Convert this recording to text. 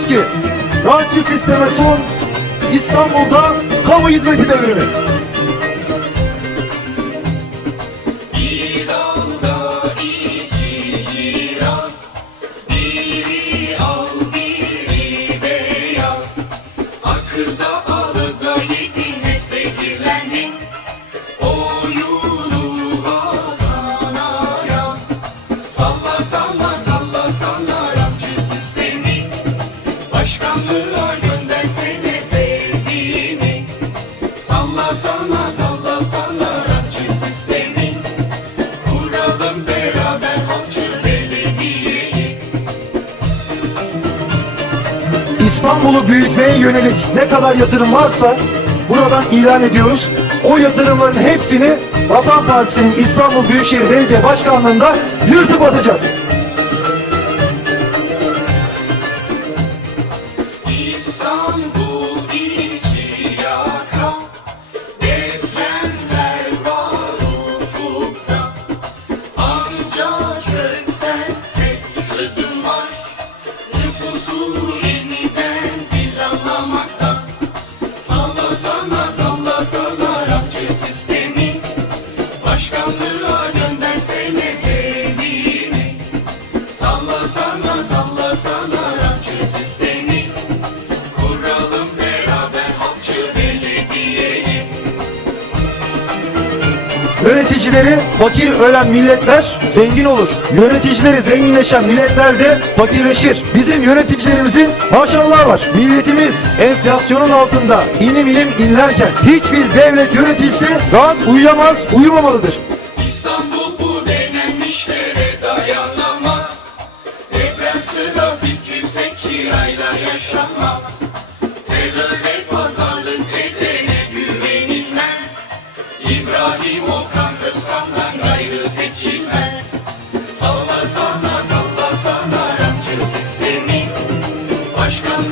diyoruz ki rantçı sisteme son İstanbul'da kamu hizmeti devrimi. Başkanlığa göndersene sevdiğini. Salla salla salla salla rapçi sistemi. Kuralım beraber halkçı belediyeyi. İstanbul'u büyütmeye yönelik ne kadar yatırım varsa buradan ilan ediyoruz. O yatırımların hepsini Vatan Partisi'nin İstanbul Büyükşehir Belediye Başkanlığı'nda yırtıp atacağız. Sana rapçi Yöneticileri fakir ölen milletler zengin olur. Yöneticileri zenginleşen milletler de fakirleşir. Bizim yöneticilerimizin maşallah var. Milletimiz enflasyonun altında inim inim inlerken hiçbir devlet yöneticisi rahat uyuyamaz, uyumamalıdır. İstanbul bu denenmişlere dayanamaz Deprem trafik yüksek kirayla yaşanmaz Terörle pazarlık edene güvenilmez İbrahim Чашкам